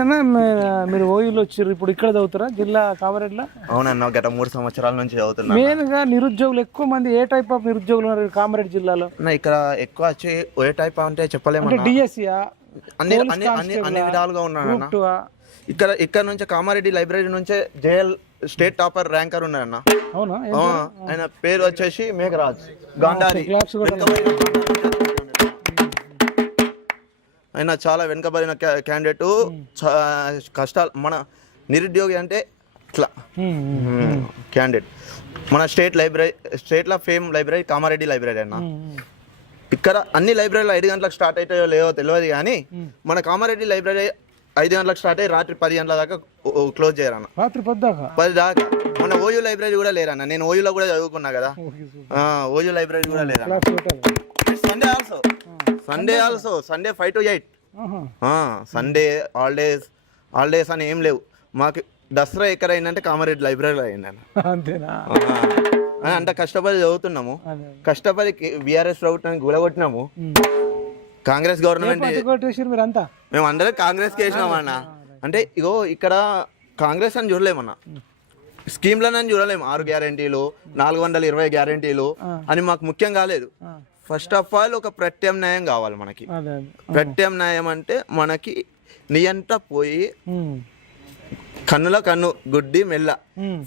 మీరు ఓయూలో వచ్చారు, ఇప్పుడు ఇక్కడ చదువుతారా జిల్లా కామారెడ్డిలో? అవునన్నా, గత 3 సంవత్సరాల నుంచి చదువుతున్నా. మెయిన్ గా నిరుద్యోగులు ఎక్కువ మంది ఏ టైప్ ఆఫ్ నిరుద్యోగులు ఉన్నారు కామారెడ్డి జిల్లాలో? ఇక్కడ ఎక్కువ వచ్చి ఏ టైప్ అంటే చెప్పలేము, డిఎస్సియా అన్ని విధాలుగా ఉన్నాడు. ఇక్కడ నుంచి కామారెడ్డి లైబ్రరీ నుంచే జేఎల్ స్టేట్ టాపర్ ర్యాంకర్ ఉన్నారన్న. అవునా? ఆయన పేరు వచ్చేసి మేఘరాజ్ గాంధారి. ఆయన చాలా వెనుకబడిన క్యాండిడేట్. కష్టాలు మన నిరుద్యోగి అంటే ఇట్లా క్యాండిడేట్. మన స్టేట్లో ఫేమ్ లైబ్రరీ కామారెడ్డి లైబ్రరీ అన్న. ఇక్కడ అన్ని లైబ్రరీలు 5 గంటలకు స్టార్ట్ అవుతాయో లేవో తెలియదు, కానీ మన కామారెడ్డి లైబ్రరీ 5 గంటలకు స్టార్ట్ అయ్యి రాత్రి 10 గంటల దాకా క్లోజ్ చేయరన్న. రాత్రి 10 దాకా. మన ఓయూ లైబ్రరీ కూడా లేరన్న. నేను ఓయూలో కూడా చదువుకున్నా కదా, ఓయూ లైబ్రరీ కూడా లేరన్న. Sunday also Sunday 5 to 8. Sunday holidays అని ఏం లేవు మాకు. దసరా ఎక్కడ అయిందంటే కామారెడ్డి లైబ్రరీలో అయిందన్న. అంతేనా? అంత కష్టపడి చదువుతున్నాము, కష్టపడి బీఆర్ఎస్ ప్రభుత్వానికి గులగొట్టినాము. కాంగ్రెస్ గవర్నమెంట్ మేము అందరం కాంగ్రెస్కి వేసినామన్న. అంటే ఇగో ఇక్కడ కాంగ్రెస్ అని చూడలేమన్నా, స్కీమ్లని చూడలేము. 6 గ్యారెంటీలు 420 గ్యారెంటీలు అని మాకు ముఖ్యం కాలేదు. ఫస్ట్ ఆఫ్ ఆల్ ఒక ప్రత్యామ్నాయం కావాలి మనకి. ప్రత్యామ్నాయం అంటే మనకి నియంత పోయి కన్నుల కన్ను గుడ్డి మెల్ల,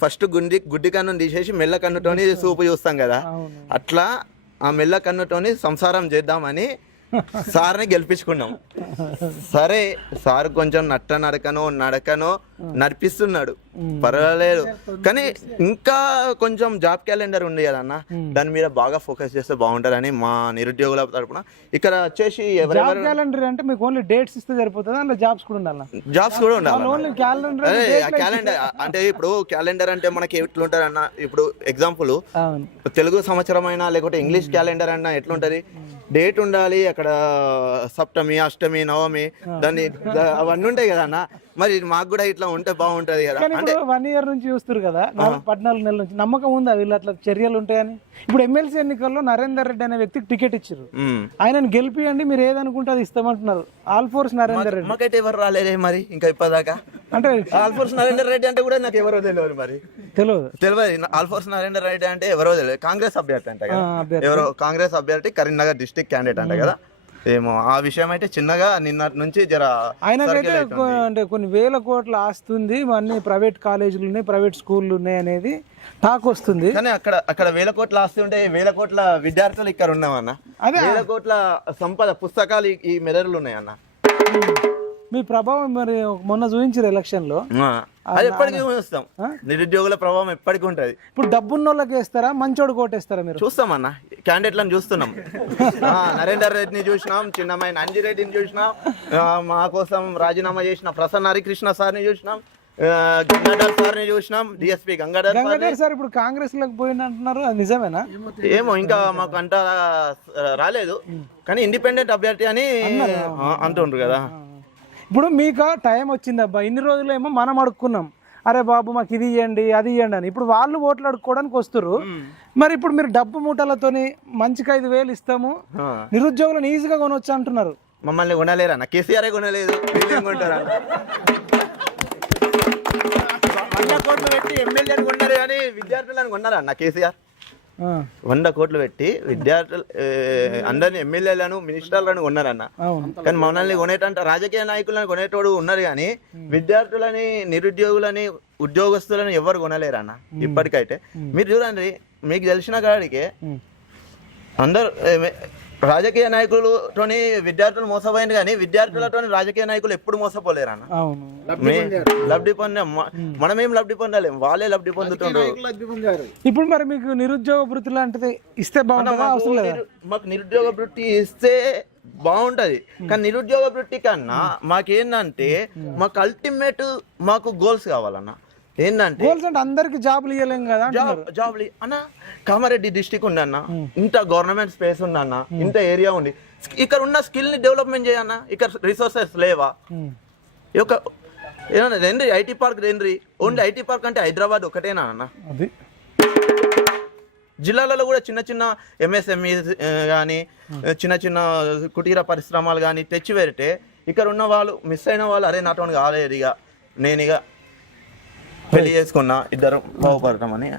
ఫస్ట్ గుడ్డి కన్ను తీసేసి మెల్ల కన్నుతోని సూపు చూస్తాం కదా, అట్లా ఆ మెల్ల కన్నుతోని సంసారం చేద్దామని సార్ని గెలిపించుకున్నాం. సరే, సార్ కొంచెం నడకనో నడిపిస్తున్నాడు, పర్వాలేదు. కానీ ఇంకా కొంచెం జాబ్ క్యాలెండర్ ఉంది కదన్న, దాని మీద బాగా ఫోకస్ చేస్తే బాగుంటుందని మా నిరుద్యోగుల తరపున. ఇక్కడ వచ్చేసి క్యాలెండర్ అంటే మీకు ఓన్లీ డేట్స్ ఇస్తే సరిపోతుందా? అందులో జాబ్స్ కూడా ఉండాలి? జాబ్స్ కూడా ఉండాలి. క్యాలెండర్ అంటే ఇప్పుడు క్యాలెండర్ అంటే మనకి ఎట్లుంటది అన్న, ఇప్పుడు ఎగ్జాంపుల్ తెలుగు సంవత్సరం అయినా లేకపోతే ఇంగ్లీష్ క్యాలెండర్ అయినా ఎట్లుంటది, డేట్ ఉండాలి, అక్కడ సప్తమి, అష్టమి, నవమి, దాన్ని అవన్నీ ఉంటాయి కదా అన్న. మరి మాకు కూడా ఇట్లా ఉంటే బాగుంటది కదా. అంటే 1 year నుంచి చూస్తారు కదా, 14 నెలల నుంచి నమ్మకం ఉందా వీళ్ళు అట్లా చర్యలు ఉంటాయని? ఇప్పుడు ఎమ్మెల్సీ ఎన్నికల్లో నరేందర్ రెడ్డి అనే వ్యక్తికి టికెట్ ఇచ్చారు, ఆయనను గెలిపియండి, మీరు ఏదనుకుంటే అది ఇస్తామంటున్నారు. ఆల్ ఫోర్స్ నరేందర్ రెడ్డి. మాకైతే ఎవరు రాలేదే మరి ఇంకా ఇప్పటిదాకా. అంటే ఆల్ ఫోర్స్ నరేందర్ రెడ్డి అంటే కూడా నాకు ఎవరో తెలియదు. మరి తెలియదు ఆల్ ఫోర్స్ నరేందర్ రెడ్డి అంటే ఎవరో తెలియదు. కాంగ్రెస్ అభ్యర్థి అంట కదా, ఎవరో కాంగ్రెస్ అభ్యర్థి, కరీంనగర్ డిస్ట్రిక్ట్ క్యాండిడేట్ అంట కదా. ఏమో ఆ విషయం అయితే చిన్నగా నిన్నటి నుంచి ఆయనకైతే అంటే కొన్ని వేల కోట్ల ఆస్తుంది, అన్ని ప్రైవేట్ కాలేజీలు ఉన్నాయి, ప్రైవేట్ స్కూళ్ళు ఉన్నాయి అనేది టాక్ వస్తుంది. కానీ అక్కడ వేల కోట్ల ఆస్తి ఉంటే వేల కోట్ల విద్యార్థులు ఇక్కడ ఉన్నామన్న. వేల కోట్ల సంపద పుస్తకాలు ఈ మెదడులు ఉన్నాయన్న. మీ ప్రభావం మరి మొన్న చూపించారు ఎలక్షన్ లో, అది ఎప్పటికీ చూస్తాం. నిరుద్యోగుల ప్రభావం ఎప్పటికీ ఉంటది. ఇప్పుడు డబ్బున్న వాళ్ళకి వేస్తారా, మంచోడు కోటేస్తారా? మీరు చూస్తామన్న, క్యాండిడేట్లను చూస్తున్నాం. నరేందర్ రెడ్డిని చూసినాం, చిన్నమైన అంజిరెడ్డిని చూసినాం, మా కోసం రాజీనామా చేసిన ప్రసన్న హరికృష్ణ సార్ని చూసినాం, గంగాధర్ సార్ని చూసినాం, డిఎస్పీ గంగాధర్ సార్ ఇప్పుడు కాంగ్రెస్ లోకి పోయింది అంటున్నారు, అది నిజమేనా? ఏమో ఇంకా మాకు అంత రాలేదు, కానీ ఇండిపెండెంట్ అభ్యర్థి అని అంటుండ్రు కదా. ఇప్పుడు మీకు టైం వచ్చింది అబ్బా, ఇన్ని రోజులు ఏమో మనం అడుక్కున్నాం, అరే బాబు మాకు ఇది ఇవ్వండి అది ఇవ్వండి అని. ఇప్పుడు వాళ్ళు ఓట్లు అడుక్కోవడానికి వస్తారు. మరి ఇప్పుడు మీరు డబ్బు మూటలతోని మంచికి 5,000 ఇస్తాము, నిరుద్యోగులను ఈజీగా కొనవచ్చు అంటున్నారు. మమ్మల్ని కొనలేరా? కేసీఆర్ కొనలేదు, 100 కోట్లు పెట్టి ఎమ్మెల్యేని కొన్నారు కానీ విద్యార్థులను కొన్నారా అన్న కేసీఆర్? 100 కోట్లు పెట్టి విద్యార్థులు అందరిని ఎమ్మెల్యేలను మినిస్టర్లను కొన్నారన్న. కానీ మనల్ని కొనేటంటే రాజకీయ నాయకులను కొనేటోడు ఉన్నారు, కానీ విద్యార్థులని, నిరుద్యోగులని, ఉద్యోగస్తులను ఎవరు కొనలేరన్న ఇప్పటికైతే. మీరు చూడండి, మీకు తెలిసిన కాడికి అందరు రాజకీయ నాయకులతోని విద్యార్థులు మోసపోయింది, కానీ విద్యార్థులతో రాజకీయ నాయకులు ఎప్పుడు మోసపోలేరన్న. లబ్ధి పొందాం, మనమేం లబ్ధి పొందలేం, వాళ్ళే లబ్ధి పొందుతుండ్రు. ఇప్పుడు మరి మీకు నిరుద్యోగ వృత్తి లాంటిది ఇస్తే బాగుంటుంది. మాకు నిరుద్యోగ వృత్తి ఇస్తే బాగుంటది, కానీ నిరుద్యోగ వృత్తి కన్నా మాకేందంటే మాకు అల్టిమేట్ మాకు గోల్స్ కావాలన్న. ఏంటంటే అందరికి జాబ్లు ఇవ్వలేం కదా, జాబ్లు అన్న. కామారెడ్డి డిస్టిక్ ఉంది అన్న, ఇంత గవర్నమెంట్ స్పేస్ ఉంది అన్న, ఇంత ఏరియా ఉంది, ఇక్కడ ఉన్న స్కిల్ ని డెవలప్మెంట్ చేయన్న. ఇక్కడ రిసోర్సెస్ లేవా? ఏమన్నా IT park only IT park అంటే హైదరాబాద్ ఒకటేనా అన్న? జిల్లాలలో కూడా చిన్న చిన్న ఎంఎస్ఎంఈ కానీ చిన్న చిన్న కుటీర పరిశ్రమలు కానీ తెచ్చి పెడితే ఇక్కడ ఉన్న వాళ్ళు మిస్ అయిన వాళ్ళు అరే నాతో కాలేదు ఇక నేను ఇక పెళ్లి చేసుకున్నా ఇద్దరు బాగుపడతామని